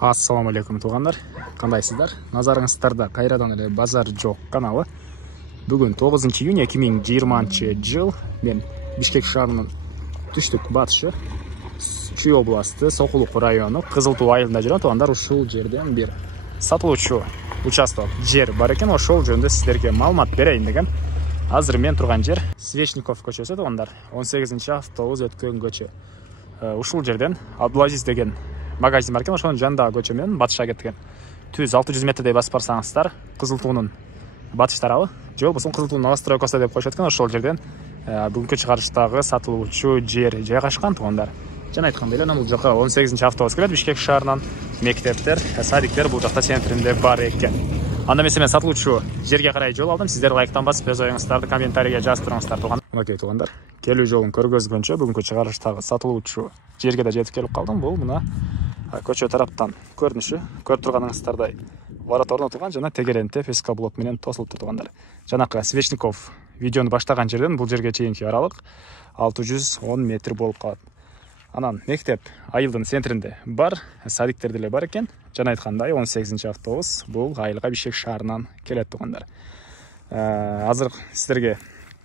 Ассаламу алейкум туғандар, қандайсыздар? Назарыңыздарда қайрадан эле базар жоқ каналы. Бүгін 9 июнь 2020 жыл. Мен Бишкек шаарынын түштүк батышы Чүй областы Сокулук району Кызылтуу айылында жүрөм. Туғандар, ушул жерден бир сатылуучу участок жер бар экен. Ошол жөнүндө сиздерге маалымат берейин деген. Азыр мен турган жер Свечников көчөсү туғандар. 18 автобус өткөн көчө. Ушул жерден Абдулазиз деген магазин бар экен, ошонун жанындагы көчө менен батышка кеткен. Түз 600 метрдей басып барсаңыздар, Кызылтуунун батыш тарабы, же болбосо Кызылтуунун новостройкасы деп коюшат экен. Ошол жерден бүгүнкү чыгарыштагы сатылуучу жер жайгашкан тугандар. Жана айткандай эле, бул жака 18 автобус келет. Бишкек шаарынан мектептер, садиктер бул жакта центринде бар экен. Анда мен сатылуучу жерге карай жол алдым. Сиздер лайктан басып, өз оюңуздарды комментарийге жаздырыңыздар туган. Мынакей тугандар, келүү жолун көргөзгөнчө бүгүнкү чыгарыштагы сатылуучу жерге да жетип келип калдым. Бул мына көчө тараптан көрүнүшү, көрүп турганыңыздардай ворот орнотулган жана тегеренте песка блок менен тосулуп тургандар. Жанакы Свечников видеону баштаган жерден бул жерге чейинки аралык 610 метр болуп калат. Анан мектеп айылдын центринде бар, садиктер деле бар экен. Жана айткандай 18 автобус бул айылга Бишкек шаарынан келет тугандар. Азыр сиздерге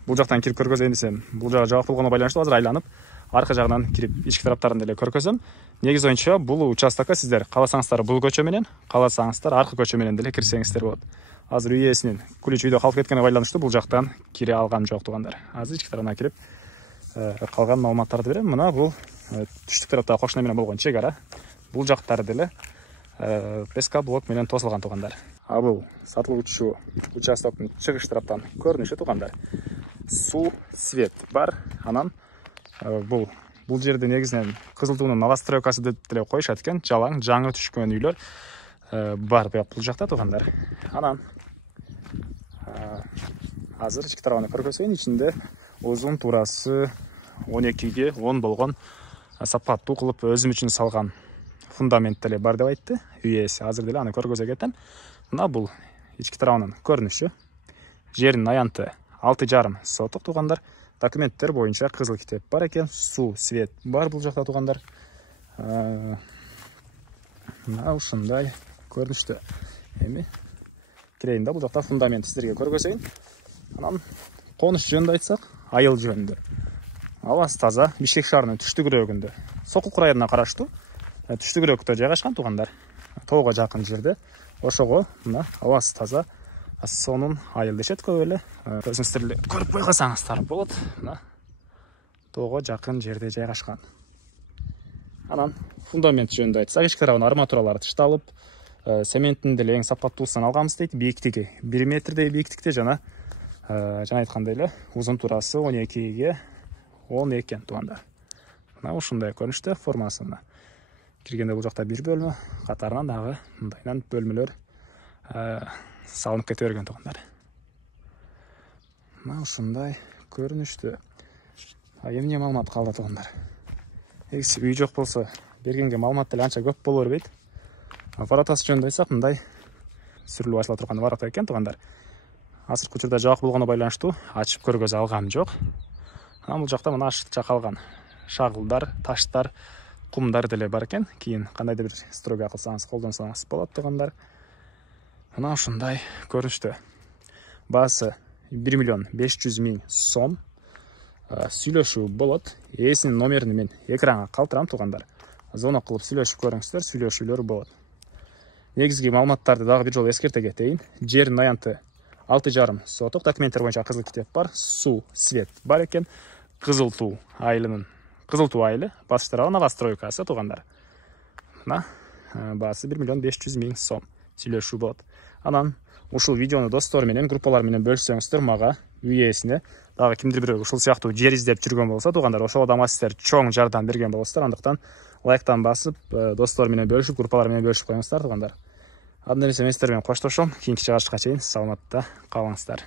бул жактан кирип көргөзөйүн десем, бул жагы жабык болгону байланыштуу азыр айланып аркы жагынан кирип ички тараптарын деле көргөзөм. Негизи боюнча бул участокко сиздер кааласаңыздар бул көчө менен, кааласаңыздар аркы көчө менен деле кирсеңиздер болот. Азыр үй ээсинин ключ үйдө калып кеткенине байланыштуу бул жактан кире алгам жок тугандар. Азыр ички тарабына кирип калган маалыматтарды берем. Мына бул түштүк тарапта кошуна менен болгон чек ара. Бул жактары деле песка блок менен тосулган тугандар. Бул сатылуучу участоктун чыгыш тараптан көрүнүшү тугандар. Суу, свет бар. Анан бул жерде негизинен Кызылтуунун новостройкасы деп деле коюшат экен. Жалаң, жаңы түшкөн үйлөр бар бул жакта тугандар. Анан азыр ички тарабына көргөзөйүн. Ичинде узун турасы 12ге 10 болгон сапаттуу кылып өзүм үчүн салган фундамент деле бар деп айтты үй ээси. Азыр деле аны көргөзө кетем. Мына бул ички тарабынын көрүнүшү. Жердин аянты 6,5 соток тугандар. Документтер боюнча кызыл китеп бар экен. Суу, свет бар бул жакта тугандар. Мына ушундай көрүнүштө. Эми кирейин да бул жакта фундамент сиздерге көргөзөйүн. Анан конуш жөнүндө айтсак, айыл жөнүндө. Абасы таза, Бишкек шаарынын түштүгүрөгүндө, Сокулук районуна караштуу түштүгүрөктө жайгашкан тугандар. Тоого жакын жерде. Ошого мына абасы таза. Сонун айыл дешет көп эле. Өзүңүздөр эле көрүп койсоңуздар болот. Мына тоого жакын жерде жайгашкан. Анан фундамент жөнүндө айтсак, ички тарабына арматуралар тышталып, цементтин деле эң сапаттуусун алганбыз дейт. Бийиктиги 1 метрдей бийиктикте жана айткандай эле узун турасы 12ге 10 экен тугандар. Мына ушундай көрүнүштө формасы мына. Киргенде бул жакта бир бөлмө, катарынан дагы мындайдан бөлмөлөр салынып кете берген тугандар. Мына ушундай көрүнүштө. Эмне маалымат калды тугандар? Эгер үй жок болсо, бергенге маалымат деле анча көп боло бербейт. Воротасы жөнүндө айтсак, мындай сүрүлүп ачыла турган ворота экен тугандар. Азыркы учурда жабык болгону байланыштуу ачып көргөзө алгам жок. Анан бул жакта мына ашыкча калган шагылдар, таштар, кумдар деле бар экен. Кийин кандайдыр бир стройга кылсаңыз, колдонсоңуз болот тугандар. Мына ушундай көрүнүштө. Баасы 1 500 000 сом. Сүйлөшүү болот. Ээсинин номерин мен экранга калтырам тугандар. Звонок кылып сүйлөшүп көрүңүздөр, сүйлөшүүлөр болот. Негизги маалыматтарды дагы бир жолу эскерте кетейин. Жердин аянты 6,5 соток. Документтер боюнча кызыл китеп бар. Суу, свет бар экен. Кызылтуу айылы басыш тарабы новостройкасы тугандар. Мына баасы 1 500 000 сом. Сүйлөшүү болот. Анан ушул видеону достор менен, группалар менен бөлүшсөңүздөр, мага үй ээсине дагы кимдир бирөө ушул сыяктуу жер издеп жүргөн болсо тугандар, ошого да сиздер чоң жардам берген болосуздар. Андыктан лайктан басып, достор менен бөлүшүп, группалар менен бөлүшүп коюңуздар тугандар. Анда эмесе мен сиздер менен коштошом. Кийинки чыгарышка чейин саламатта калыңыздар.